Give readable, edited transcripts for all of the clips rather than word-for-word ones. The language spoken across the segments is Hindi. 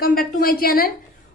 Welcome back to my channel.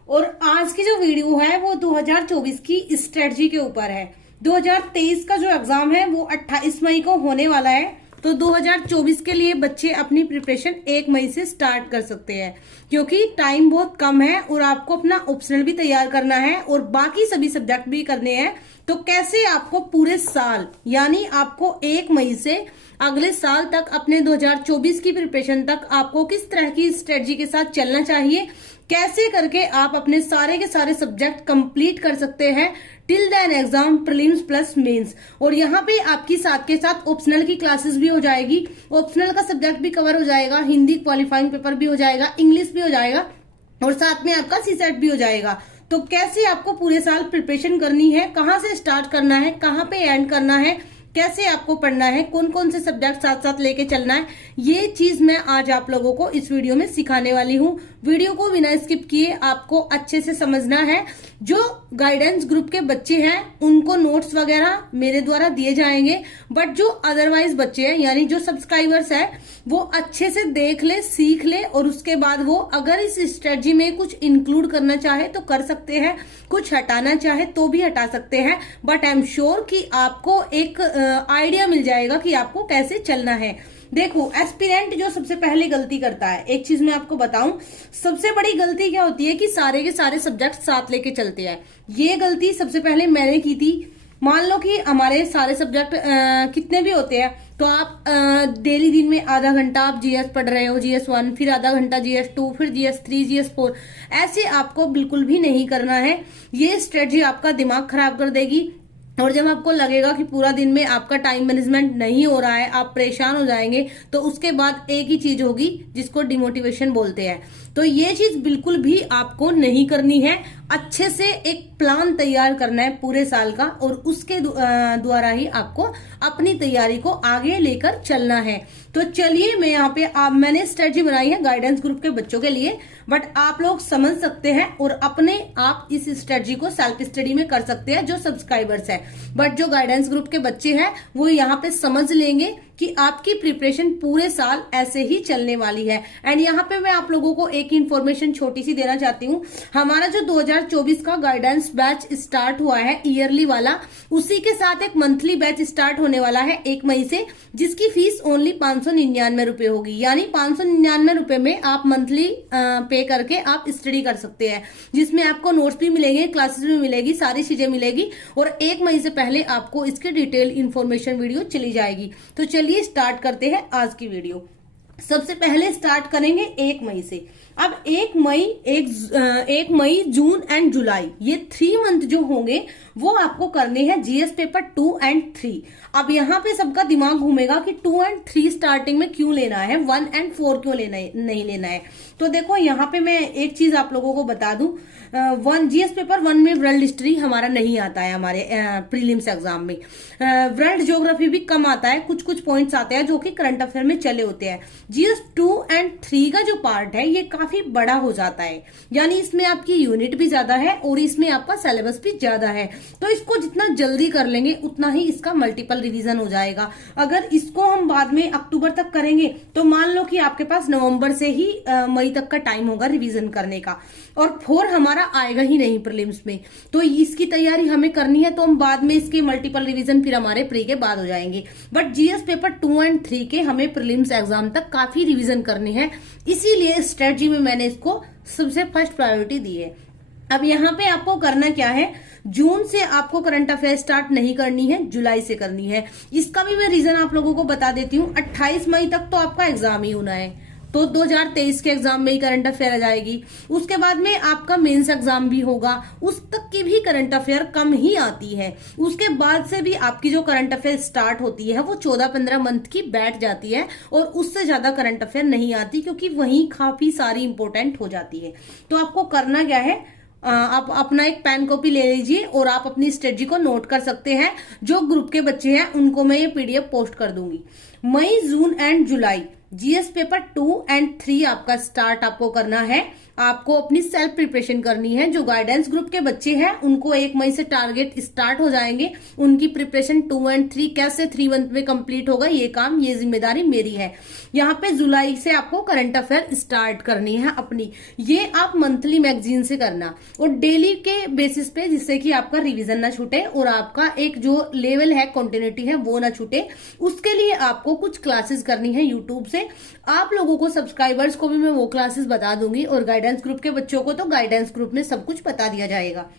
और आज की जो वीडियो है वो 2024 की स्ट्रेटजी के ऊपर है। 2023 का जो एग्जाम है वो 28 मई को होने वाला है, तो 2024 के लिए बच्चे अपनी प्रिपरेशन 1 मई से स्टार्ट कर सकते हैं, क्योंकि टाइम बहुत कम है और आपको अपना ऑप्शनल भी तैयार करना है और बाकी सभी सब्जेक्ट भी करने हैं। तो कैसे आपको पूरे साल यानी आपको 1 मई से अगले साल तक अपने 2024 की प्रिपरेशन तक आपको किस तरह की स्ट्रेटजी के साथ चलना चाहिए, कैसे करके आप अपने सारे के सारे सब्जेक्ट कंप्लीट कर सकते हैं till then exam prelims plus mains. और यहाँ पे आपकी साथ के साथ ऑप्शनल की क्लासेस भी हो जाएगी, ऑप्शनल का सब्जेक्ट भी कवर हो जाएगा, हिंदी क्वालिफाइंग पेपर भी हो जाएगा, इंग्लिश भी हो जाएगा और साथ में आपका सीसेट भी हो जाएगा। तो कैसे आपको पूरे साल प्रिपरेशन करनी है, कहाँ से स्टार्ट करना है, कहाँ पे एंड करना है, कैसे आपको पढ़ना है, कौन कौन से सब्जेक्ट साथ साथ लेके चलना है, ये चीज मैं आज आप लोगों को इस वीडियो में सिखाने वाली हूँ। वीडियो को बिना स्किप किए आपको अच्छे से समझना है। जो गाइडेंस ग्रुप के बच्चे हैं उनको नोट्स वगैरह मेरे द्वारा दिए जाएंगे, बट जो अदरवाइज बच्चे हैं यानी जो सब्सक्राइबर्स हैं वो अच्छे से देख ले, सीख ले और उसके बाद वो अगर इस स्ट्रेटजी में कुछ इंक्लूड करना चाहे तो कर सकते हैं, कुछ हटाना चाहे तो भी हटा सकते हैं। बट आई एम श्योर कि आपको एक आइडिया मिल जाएगा कि आपको कैसे चलना है। देखो, एस्पिरेंट जो सबसे पहले गलती करता है, एक चीज मैं आपको बताऊं, सबसे बड़ी गलती क्या होती है कि सारे के सारे सब्जेक्ट साथ लेके चलते हैं। ये गलती सबसे पहले मैंने की थी। मान लो कि हमारे सारे सब्जेक्ट कितने भी होते हैं, तो आप डेली दिन में आधा घंटा आप जीएस पढ़ रहे हो, जीएस 1, फिर आधा घंटा जीएस 2, फिर जीएस 3, जीएस 4, ऐसे आपको बिल्कुल भी नहीं करना है। ये स्ट्रेटजी आपका दिमाग खराब कर देगी और जब आपको लगेगा कि पूरा दिन में आपका टाइम मैनेजमेंट नहीं हो रहा है, आप परेशान हो जाएंगे, तो उसके बाद एक ही चीज होगी जिसको डिमोटिवेशन बोलते हैं। तो ये चीज बिल्कुल भी आपको नहीं करनी है। अच्छे से एक प्लान तैयार करना है पूरे साल का और उसके द्वारा ही आपको अपनी तैयारी को आगे लेकर चलना है। तो चलिए, मैं यहाँ पे मैंने स्ट्रेटजी बनाई है गाइडेंस ग्रुप के बच्चों के लिए, बट आप लोग समझ सकते हैं और अपने आप इस स्ट्रेटजी को सेल्फ स्टडी में कर सकते हैं जो सब्सक्राइबर्स है। बट जो गाइडेंस ग्रुप के बच्चे हैं वो यहाँ पे समझ लेंगे कि आपकी प्रिपरेशन पूरे साल ऐसे ही चलने वाली है। एंड यहाँ पे मैं आप लोगों को एक इन्फॉर्मेशन छोटी सी देना चाहती हूँ। हमारा जो 2024 का गाइडेंस बैच स्टार्ट हुआ है ईयरली वाला, उसी के साथ एक मंथली बैच स्टार्ट होने वाला है 1 मई से, जिसकी फीस ओनली 599 रुपए होगी। यानी 599 रुपए में आप मंथली पे करके आप स्टडी कर सकते हैं, जिसमें आपको नोट्स भी मिलेंगे, क्लासेस भी मिलेगी, सारी चीजें मिलेगी और 1 मई से पहले आपको इसकी डिटेल इन्फॉर्मेशन वीडियो चली जाएगी। तो चलिए स्टार्ट करते हैं आज की वीडियो। सबसे पहले स्टार्ट करेंगे 1 मई से। अब 1 मई, जून एंड जुलाई, ये 3 मंथ जो होंगे वो आपको करने हैं जीएस पेपर 2 एंड 3। अब यहाँ पे सबका दिमाग घूमेगा कि 2 एंड 3 स्टार्टिंग में क्यों लेना है, 1 एंड 4 क्यों लेना है, नहीं लेना है। तो देखो, यहाँ पे मैं एक चीज आप लोगों को बता दूं, जीएस पेपर 1 में वर्ल्ड हिस्ट्री हमारा नहीं आता है हमारे प्रीलिम्स एग्जाम में। वर्ल्ड ज्योग्राफी भी कम आता है, कुछ कुछ पॉइंट्स आते हैं जो कि करंट अफेयर में चले होते हैं। जीएस 2 एंड 3 का जो पार्ट है ये काफी बड़ा हो जाता है, यानी इसमें आपकी यूनिट भी ज्यादा है और इसमें आपका सिलेबस भी ज्यादा है। तो इसको जितना जल्दी कर लेंगे उतना ही इसका मल्टीपल रिवीजन हो जाएगा। अगर इसको हम बाद में अक्टूबर तक करेंगे तो मान लो कि आपके पास नवंबर से ही मई तक का टाइम होगा रिवीजन करने का, और 4 हमारा आएगा ही नहीं प्रीलिम्स में। तो इसकी तैयारी हमें करनी है, तो हम बाद में इसके मल्टीपल रिवीजन फिर हमारे प्री के बाद हो जाएंगे। बट जीएस पेपर 2 एंड 3 के हमें प्रीलिम्स एग्जाम तक काफी रिवीजन करने हैं, इसीलिए स्ट्रेटजी में मैंने इसको सबसे फर्स्ट प्रायोरिटी दी है। अब यहाँ पे आपको करना क्या है, जून से आपको करंट अफेयर स्टार्ट नहीं करनी है, जुलाई से करनी है। इसका भी मैं रीजन आप लोगों को बता देती हूँ। 28 मई तक तो आपका एग्जाम ही होना है, तो 2023 के एग्जाम में ही करंट अफेयर आ जाएगी। उसके बाद में आपका मेंस एग्जाम भी होगा, उस तक की भी करंट अफेयर कम ही आती है। उसके बाद से भी आपकी जो करंट अफेयर स्टार्ट होती है वो 14-15 मंथ की बैठ जाती है और उससे ज्यादा करंट अफेयर नहीं आती, क्योंकि वहीं काफी सारी इंपोर्टेंट हो जाती है। तो आपको करना क्या है, आप अपना एक पेन कॉपी ले लीजिए और आप अपनी स्ट्रेटजी को नोट कर सकते हैं। जो ग्रुप के बच्चे हैं उनको मैं ये पीडीएफ पोस्ट कर दूंगी। May, June and July GS paper 2 and 3 आपका स्टार्ट आपको करना है आपको अपनी सेल्फ प्रिपरेशन करनी है। जो गाइडेंस ग्रुप के बच्चे हैं उनको 1 मई से टारगेट स्टार्ट हो जाएंगे। उनकी प्रिपरेशन 2 और 3 कैसे 3 मंथ में कंप्लीट होगा, ये काम, ये जिम्मेदारी मेरी है। यहाँ पे जुलाई से आपको करंट अफेयर स्टार्ट करनी है अपनी। ये आप मंथली मैगजीन से करना और डेली के बेसिस पे, जिससे कि आपका रिवीजन ना छूटे और आपका एक जो लेवल है, कंटिन्यूटी है, वो ना छूटे। उसके लिए आपको कुछ क्लासेस करनी है यूट्यूब से। आप लोगों को, सब्सक्राइबर्स को भी मैं वो क्लासेस बता दूंगी और गाइडेंस ग्रुप के बच्चों को तो गाइडेंस ग्रुप में सब कुछ बता दिया जाएगा।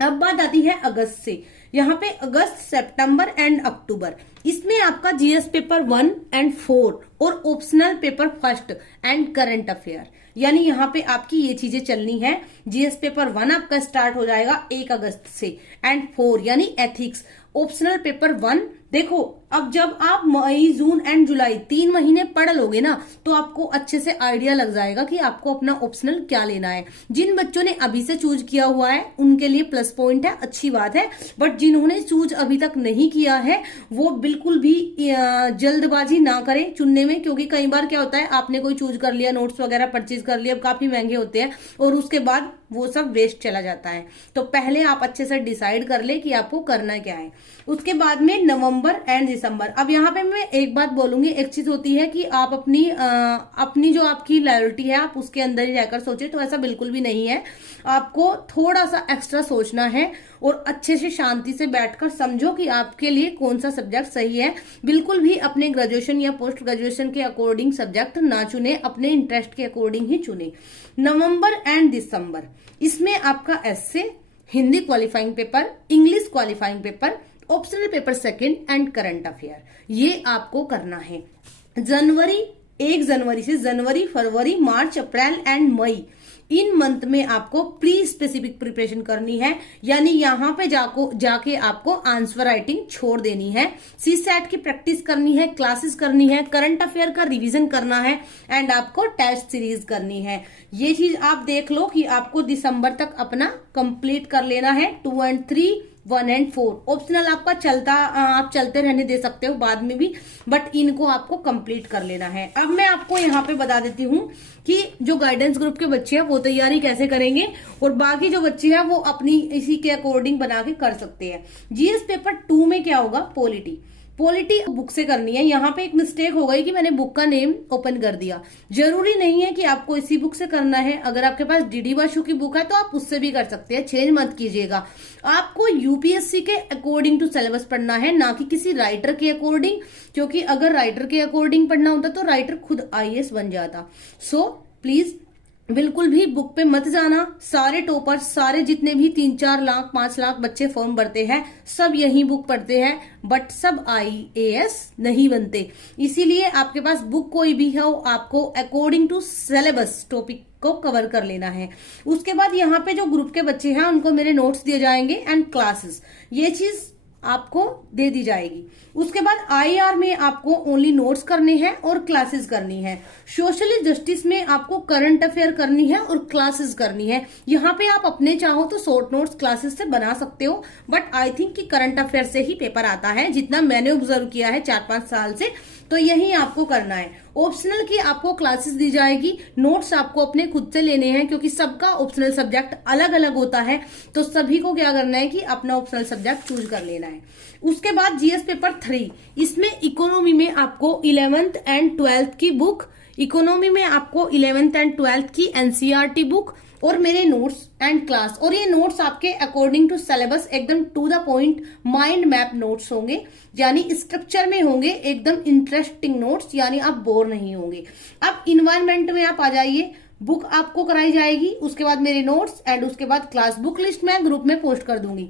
अब बात आती है अगस्त से। यहाँ पे अगस्त, सितंबर एंड अक्टूबर, इसमें आपका जीएस पेपर 1 और 4 और optional paper first and current affair, यानी यहाँ पे आपकी ये चीजें चलनी है। जीएस पेपर 1 आपका स्टार्ट हो जाएगा 1 अगस्त से एंड 4 यानी एथिक्स। ऑप्शनल पेपर 1, देखो अब जब आप मई, जून एंड जुलाई 3 महीने पढ़ लोगे ना, तो आपको अच्छे से आइडिया लग जाएगा कि आपको अपना ऑप्शनल क्या लेना है। जिन बच्चों ने अभी से चूज किया हुआ है उनके लिए प्लस पॉइंट है, अच्छी बात है। बट जिन्होंने चूज अभी तक नहीं किया है वो बिल्कुल भी जल्दबाजी ना करें चुनने में, क्योंकि कई बार क्या होता है, आपने कोई चूज कर लिया, नोट्स वगैरह परचेज कर लिया, काफी महंगे होते हैं और उसके बाद वो सब वेस्ट चला जाता है। तो पहले आप अच्छे से डिसाइड कर ले कि आपको करना क्या है। उसके बाद में नवंबर एंड दिसंबर। अब यहाँ पे मैं एक बात बोलूंगी, एक चीज होती है कि आप अपनी जो आपकी लॉयल्टी है आप उसके अंदर ही रहकर सोचे, तो ऐसा बिल्कुल भी नहीं है। आपको थोड़ा सा एक्स्ट्रा सोचना है और अच्छे से शांति से बैठकर समझो कि आपके लिए कौन सा सब्जेक्ट सही है। बिल्कुल भी अपने ग्रेजुएशन या पोस्ट ग्रेजुएशन के अकॉर्डिंग सब्जेक्ट ना चुने, अपने इंटरेस्ट के अकॉर्डिंग ही चुने। नवंबर एंड दिसंबर, इसमें आपका essay, Hindi qualifying paper, English qualifying paper, optional paper second and current affair, ये आपको करना है। 1 जनवरी से जनवरी, फरवरी, मार्च, अप्रैल एंड मई, इन मंथ में आपको प्री स्पेसिफिक प्रिपरेशन करनी है, यानी यहाँ पे जाके आपको आंसर राइटिंग छोड़ देनी है। सीसैट की प्रैक्टिस करनी है, क्लासेस करनी है, करंट अफेयर का रिवीजन करना है एंड आपको टेस्ट सीरीज करनी है। ये चीज आप देख लो कि आपको दिसंबर तक अपना कंप्लीट कर लेना है। 2 और 3, 1 और 4 ऑप्शनल आपका आप चलते रहने दे सकते हो बाद में भी, बट इनको आपको कंप्लीट कर लेना है। अब मैं आपको यहाँ पे बता देती हूँ कि जो गाइडेंस ग्रुप के बच्चे हैं वो तैयारी कैसे करेंगे और बाकी जो बच्चे हैं वो अपनी इसी के अकॉर्डिंग बना के कर सकते हैं। जीएस पेपर 2 में क्या होगा, पॉलिटी बुक से करनी है। यहाँ पे एक मिस्टेक हो गई कि मैंने बुक का नेम ओपन कर दिया। जरूरी नहीं है कि आपको इसी बुक से करना है। अगर आपके पास डीडी बाशु की बुक है तो आप उससे भी कर सकते हैं, चेंज मत कीजिएगा। आपको यूपीएससी के अकॉर्डिंग टू सिलेबस पढ़ना है, ना कि किसी राइटर के अकॉर्डिंग, क्योंकि अगर राइटर के अकॉर्डिंग पढ़ना होता तो राइटर खुद आईएएस बन जाता। सो प्लीज बिल्कुल भी बुक पे मत जाना। सारे टॉपर्स, सारे जितने भी 3-4 लाख 5 लाख बच्चे फॉर्म भरते हैं, सब यही बुक पढ़ते हैं, बट सब आईएएस नहीं बनते। इसीलिए आपके पास बुक कोई भी हो, आपको अकॉर्डिंग टू सिलेबस टॉपिक को कवर कर लेना है। उसके बाद यहाँ पे जो ग्रुप के बच्चे हैं उनको मेरे नोट्स दिए जाएंगे एंड क्लासेस, ये चीज आपको दे दी जाएगी। उसके बाद आईआर में आपको ओनली नोट्स करने हैं और क्लासेस करनी है। सोशल जस्टिस में आपको करंट अफेयर करनी है और क्लासेस करनी है। यहाँ पे आप अपने चाहो तो शॉर्ट नोट्स क्लासेस से बना सकते हो, बट आई थिंक कि करंट अफेयर से ही पेपर आता है, जितना मैंने ऑब्जर्व किया है 4-5 साल से, तो यही आपको करना है। ऑप्शनल की आपको क्लासेस दी जाएगी, नोट्स आपको अपने खुद से लेने हैं, क्योंकि सबका ऑप्शनल सब्जेक्ट अलग अलग होता है, तो सभी को क्या करना है कि अपना ऑप्शनल सब्जेक्ट चूज कर लेना है। उसके बाद जीएस पेपर 3, इसमें इकोनॉमी में आपको 11th एंड 12th की बुक, इकोनॉमी में आपको 11th एंड 12th की एनसीईआरटी बुक और मेरे नोट्स एंड क्लास। और ये नोट्स आपके अकॉर्डिंग टू सिलेबस एकदम to the point mind map notes होंगे, यानी स्ट्रक्चर में होंगे, एकदम इंटरेस्टिंग नोट्स, यानी आप बोर नहीं होंगे। अब इन्वायरमेंट में आप आ जाइए, बुक आपको कराई जाएगी, उसके बाद मेरे नोट्स एंड उसके बाद क्लास। बुक लिस्ट मैं ग्रुप में पोस्ट कर दूंगी।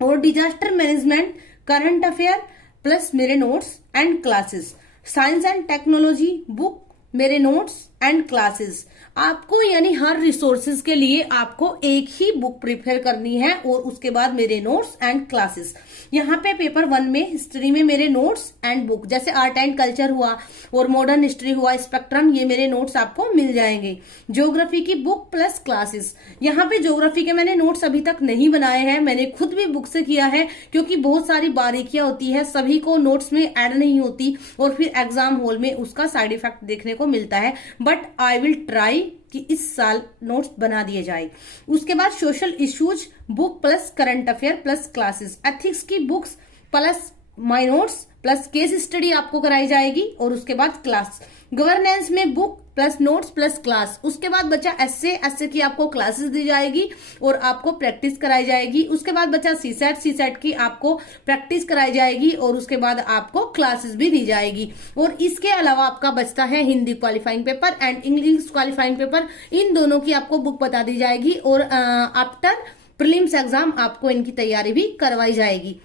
और disaster management, current affair plus मेरे notes and classes. Science and technology book, मेरे नोट्स एंड क्लासेस। आपको यानी हर रिसोर्सेज के लिए आपको एक ही बुक प्रिपेयर करनी है और उसके बाद मेरे नोट्स एंड क्लासेस। यहाँ पे पेपर 1 में हिस्ट्री में मेरे नोट्स एंड बुक, जैसे आर्ट एंड कल्चर हुआ और मॉडर्न हिस्ट्री हुआ, स्पेक्ट्रम, ये मेरे नोट्स आपको मिल जाएंगे। ज्योग्राफी की बुक प्लस क्लासेस। यहाँ पे ज्योग्राफी के मैंने नोट्स अभी तक नहीं बनाए हैं, मैंने खुद भी बुक से किया है, क्योंकि बहुत सारी बारीकियां होती है, सभी को नोट्स में ऐड नहीं होती और फिर एग्जाम हॉल में उसका साइड इफेक्ट देखने को मिलता है। बट आई विल ट्राई कि इस साल नोट्स बना दिए जाए। उसके बाद social issues book plus current affair plus classes, ethics की books plus my notes plus case study आपको कराई जाएगी। और उसके बाद क्लास गवर्नेंस में book plus notes plus class. उसके बाद बच्चा एसए की आपको क्लासेस दी जाएगी और आपको प्रैक्टिस कराई जाएगी। उसके बाद बच्चा सीसेट की आपको प्रैक्टिस कराई जाएगी और उसके बाद आपको क्लासेस भी दी जाएगी। और इसके अलावा आपका बचता है Hindi qualifying paper and English qualifying paper, इन दोनों की आपको बुक बता दी जाएगी और आफ्टर प्रीलिम्स एग्जाम आपको इनकी तैयारी भी करवाई जाएगी।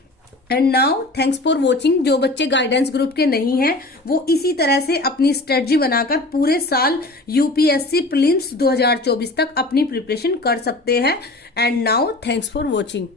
And now thanks for watching. जो बच्चे गाइडेंस ग्रुप के नहीं हैं वो इसी तरह से अपनी स्ट्रेटजी बनाकर पूरे साल यूपीएससी प्रीलिम्स 2024 तक अपनी प्रिपरेशन कर सकते हैं। And now thanks for watching.